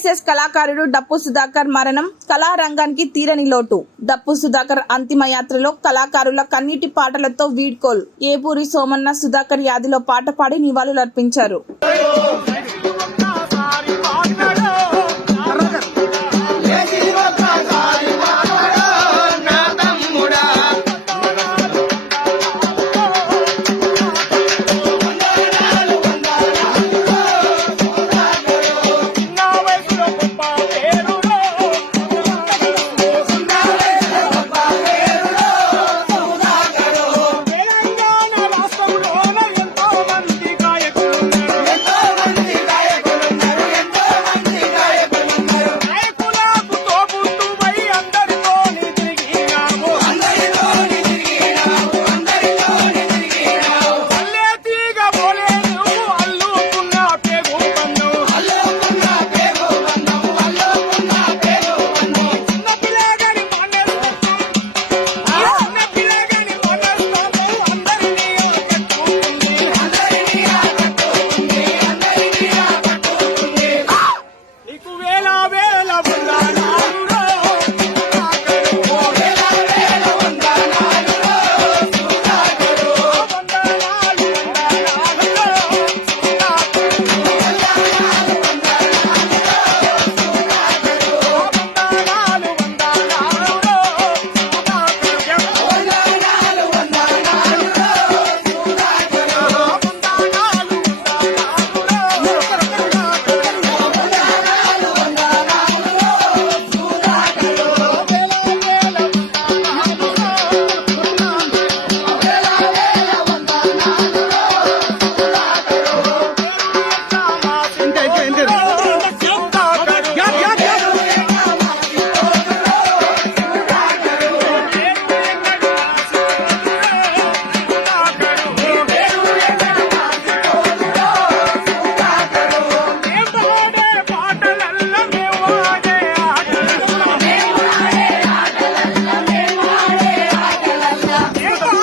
RSS కళాకారుడు డప్పు సుధాకర్ మరణం. కళారంగానికి తీరని లోటు. డప్పు సుధాకర్ అంతిమ యాత్రలో కళాకారుల కన్నీటి పాటలతో వీడ్కోల్. ఏపూరి సోమన్న సుధాకర్ యాదిలో పాట పాడి నివాళులర్పించారు. Oh.